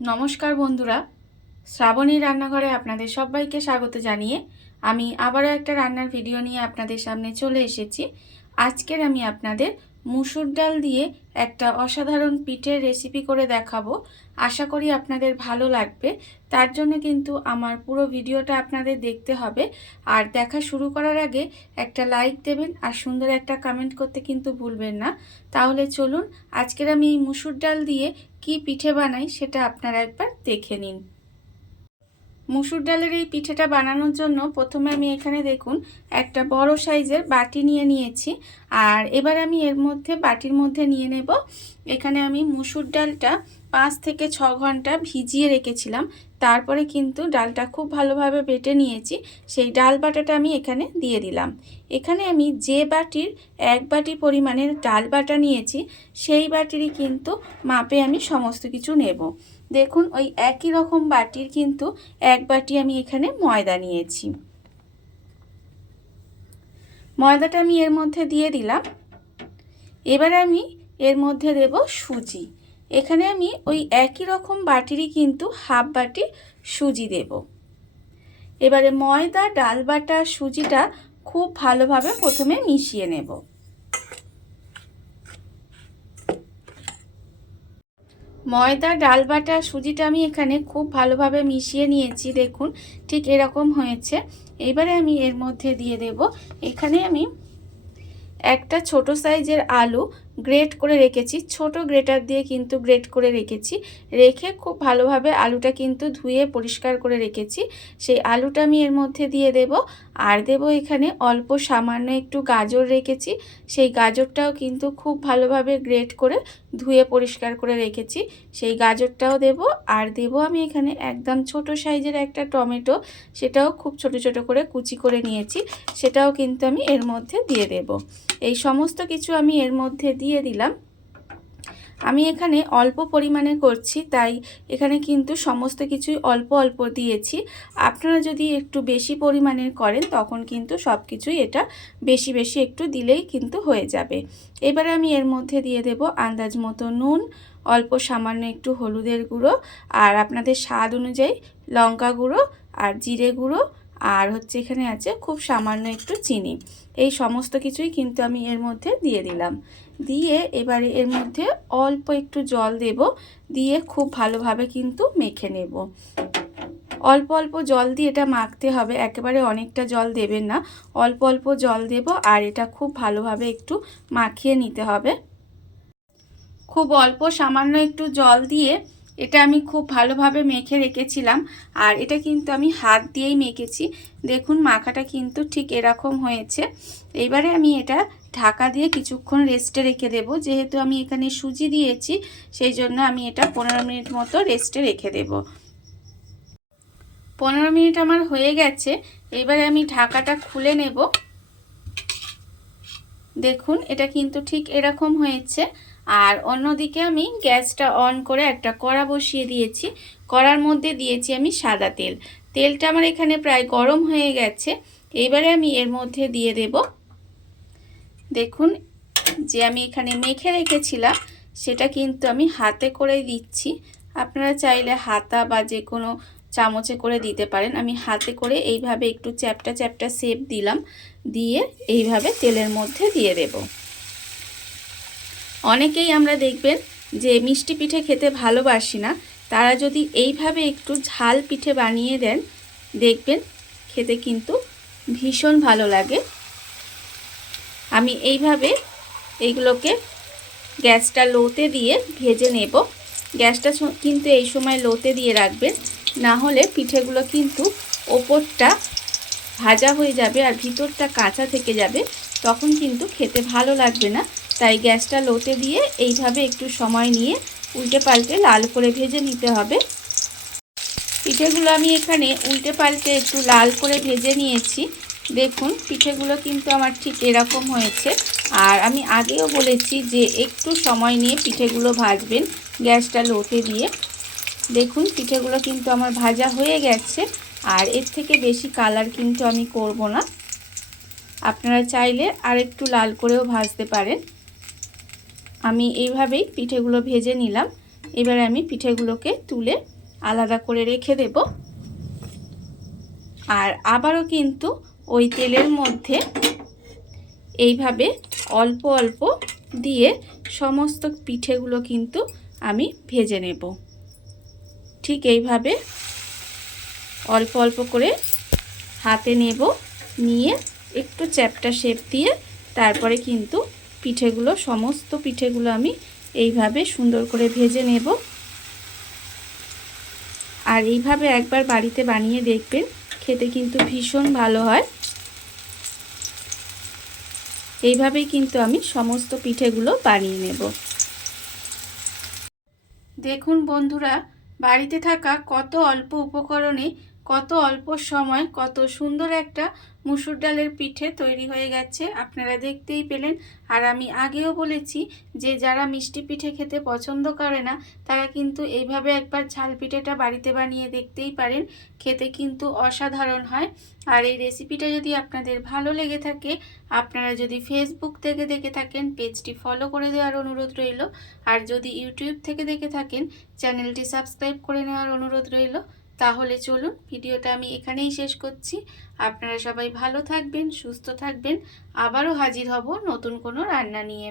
নমস্কার বন্ধুরা, শ্রাবণী রান্নাঘরে আপনাদের সবাইকে স্বাগত জানিয়ে আমি আবারও একটা রান্নার ভিডিও নিয়ে আপনাদের সামনে চলে এসেছি। আজকের আমি আপনাদের মুসুর ডাল দিয়ে একটা অসাধারণ পিঠের রেসিপি করে দেখাবো। আশা করি আপনাদের ভালো লাগবে। তার জন্য কিন্তু আমার পুরো ভিডিওটা আপনাদের দেখতে হবে। আর দেখা শুরু করার আগে একটা লাইক দেবেন আর সুন্দর একটা কমেন্ট করতে কিন্তু ভুলবেন না। তাহলে চলুন আজকের আমি এই মুসুর ডাল দিয়ে কি পিঠে বানাই সেটা আপনারা একবার দেখে নিন। মুসুর ডালের এই পিঠেটা বানানোর জন্য প্রথমে আমি এখানে দেখুন একটা বড় সাইজের বাটি নিয়ে নিয়েছি। আর এবার আমি এর মধ্যে বাটির মধ্যে নিয়ে নেব, এখানে আমি মুসুর ডালটা 5 থেকে 6 ঘন্টা ভিজিয়ে রেখেছিলাম। তারপরে কিন্তু ডালটা খুব ভালোভাবে বেটে নিয়েছি। সেই ডাল বাটাটা আমি এখানে দিয়ে দিলাম। এখানে আমি যে বাটির 1 বাটি পরিমাণের ডাল বাটা নিয়েছি সেই বাটিরই কিন্তু মাপে আমি সমস্ত কিছু নেব। দেখুন ওই একই রকম বাটির কিন্তু 1 বাটি আমি এখানে ময়দা নিয়েছি। ময়দাটা আমি এর মধ্যে দিয়ে দিলাম। এবার আমি এর মধ্যে দেব সুজি। এখানে আমি ওই একই রকম বাটিরই কিন্তু হাফ বাটি সুজি দেব। এবারে ময়দা, ডাল বাটা, সুজিটা খুব ভালোভাবে প্রথমে মিশিয়ে নেব। ময়দা, ডাল বাটা, সুজিটা আমি এখানে খুব ভালোভাবে মিশিয়ে নিয়েছি। দেখুন ঠিক এরকম হয়েছে। এবারে আমি এর মধ্যে দিয়ে দেব, এখানে আমি একটা ছোট সাইজের আলু গ্রেট করে রেখেছি, ছোট গ্রেটার দিয়ে কিন্তু গ্রেট করে রেখেছি। রেখে খুব ভালোভাবে আলুটা কিন্তু ধুয়ে পরিষ্কার করে রেখেছি। সেই আলুটা আমি এর মধ্যে দিয়ে দেব। আর দেব এখানে অল্প সামান্য একটু গাজর রেখেছি, সেই গাজরটাও কিন্তু খুব ভালোভাবে গ্রেট করে ধুয়ে পরিষ্কার করে রেখেছি, সেই গাজরটাও দেব। আর দেব আমি এখানে একদম ছোট সাইজের একটা টমেটো, সেটাও খুব ছোট ছোট করে কুচি করে নিয়েছি, সেটাও কিন্তু আমি এর মধ্যে দিয়ে দেব। এই সমস্ত কিছু আমি এর মধ্যে দিয়ে দিলাম। আমি এখানে অল্প পরিমাণে করছি, তাই এখানে কিন্তু সমস্ত কিছুই অল্প অল্প দিয়েছি। আপনারা যদি একটু বেশি পরিমাণের করেন তখন কিন্তু সব কিছুই এটা বেশি বেশি একটু দিলেই কিন্তু হয়ে যাবে। এবারে আমি এর মধ্যে দিয়ে দেব আন্দাজ মতো নুন, অল্প সামান্য একটু হলুদের গুঁড়ো, আর আপনাদের স্বাদ অনুযায়ী লঙ্কা গুঁড়ো আর জিরে গুঁড়ো, আর হচ্ছে এখানে আছে খুব সামান্য একটু চিনি। এই সমস্ত কিছুই কিন্তু আমি এর মধ্যে দিয়ে দিলাম। দিয়ে এবারে এর মধ্যে অল্প একটু জল দেব, দিয়ে খুব ভালোভাবে কিন্তু মেখে নেব। অল্প অল্প জল দিয়ে এটা মাখতে হবে, একেবারে অনেকটা জল দেবেন না, অল্প অল্প জল দেব। আর এটা খুব ভালোভাবে একটু মাখিয়ে নিতে হবে। খুব অল্প সামান্য একটু জল দিয়ে এটা আমি খুব ভালোভাবে মেখে রেখেছিলাম। আর এটা কিন্তু আমি হাত দিয়েই মেখেছি। দেখুন মাখাটা কিন্তু ঠিক এরকম হয়েছে। এবারে আমি এটা ঢাকা দিয়ে কিছুক্ষণ রেস্টে রেখে দেব। যেহেতু আমি এখানে সুজি দিয়েছি সেই জন্য আমি এটা 15 মিনিট মতো রেস্টে রেখে দেব। 15 মিনিট আমার হয়ে গেছে। এবারে আমি ঢাকাটা খুলে নেব। দেখুন এটা কিন্তু ঠিক এরকম হয়েছে। আর অন্যদিকে আমি গ্যাসটা অন করে একটা কড়া বসিয়ে দিয়েছি। কড়ার মধ্যে দিয়েছি আমি সাদা তেল। তেলটা আমার এখানে প্রায় গরম হয়ে গেছে। এবারে আমি এর মধ্যে দিয়ে দেব, দেখুন যে আমি এখানে মেখে রেখেছিলাম সেটা কিন্তু আমি হাতে করে দিচ্ছি। আপনারা চাইলে হাতা বা যে কোনো চামচে করে দিতে পারেন। আমি হাতে করে এইভাবে একটু চ্যাপটা চ্যাপটা শেপ দিলাম, দিয়ে এইভাবে তেলের মধ্যে দিয়ে দেব। অনেকেই আমরা দেখবেন যে মিষ্টি পিঠে খেতে ভালোবাসি না, তারা যদি এইভাবে একটু ঝাল পিঠে বানিয়ে দেন দেখবেন খেতে কিন্তু ভীষণ ভালো লাগে। আমি এইভাবে এইগুলোকে গ্যাসটা লোতে দিয়ে ভেজে নেব। গ্যাসটা কিন্তু এই সময় লোতে দিয়ে রাখবেন, না হলে পিঠেগুলো কিন্তু ওপরটা ভাজা হয়ে যাবে আর ভিতরটা কাঁচা থেকে যাবে, তখন কিন্তু খেতে ভালো লাগবে না। তাই গ্যাসটা লোতে দিয়ে এইভাবে একটু সময় নিয়ে উল্টে পাল্টে লাল করে ভেজে নিতে হবে। পিঠেগুলো আমি এখানে উল্টে পাল্টে একটু লাল করে ভেজে নিয়েছি। দেখুন পিঠেগুলো কিন্তু আমার ঠিক এরকম হয়েছে। আর আমি আগেও বলেছি যে একটু সময় নিয়ে পিঠেগুলো ভাজবেন গ্যাসটা লোতে দিয়ে। দেখুন পিঠেগুলো কিন্তু আমার ভাজা হয়ে গেছে। আর এর থেকে বেশি কালার কিন্তু আমি করব না, আপনারা চাইলে আর একটু লাল করেও ভাজতে পারেন। আমি এইভাবেই পিঠেগুলো ভেজে নিলাম। এবার আমি পিঠেগুলোকে তুলে আলাদা করে রেখে দেব। আর আবারও কিন্তু ওই তেলের মধ্যে এইভাবে অল্প অল্প দিয়ে সমস্ত পিঠেগুলো কিন্তু আমি ভেজে নেব। ঠিক এইভাবে অল্প অল্প করে হাতে নেব, নিয়ে একটু চ্যাপ্টা শেপ দিয়ে তারপরে কিন্তু পিঠেগুলো, সমস্ত পিঠেগুলো আমি এইভাবে সুন্দর করে ভেজে নেব। আর এইভাবে একবার বাড়িতে বানিয়ে দেখবেন, খেতে কিন্তু ভীষণ ভালো হয়। এইভাবেই কিন্তু আমি সমস্ত পিঠেগুলো বানিয়ে নেব। দেখুন বন্ধুরা, বাড়িতে থাকা কত অল্প উপকরণে, কত অল্প সময় কত সুন্দর একটা মুসুর ডালের পিঠে তৈরি হয়ে গেছে, আপনারা দেখতেই পেলেন। আর আমি আগেও বলেছি যে যারা মিষ্টি পিঠে খেতে পছন্দ করে না তারা কিন্তু এইভাবে একবার ঝাল পিঠেটা বাড়িতে বানিয়ে দেখতেই পারেন, খেতে কিন্তু অসাধারণ হয়। আর এই রেসিপিটা যদি আপনাদের ভালো লেগে থাকে, আপনারা যদি ফেসবুক থেকে দেখে থাকেন পেজটি ফলো করে দেওয়ার অনুরোধ রইল। আর যদি ইউটিউব থেকে দেখে থাকেন চ্যানেলটি সাবস্ক্রাইব করে নেওয়ার অনুরোধ রইল। তাহলে চলুন ভিডিওটা আমি এখানেই শেষ করছি। আপনারা সবাই ভালো থাকবেন, সুস্থ থাকবেন। আবারও হাজির হব নতুন কোনো রান্না নিয়ে।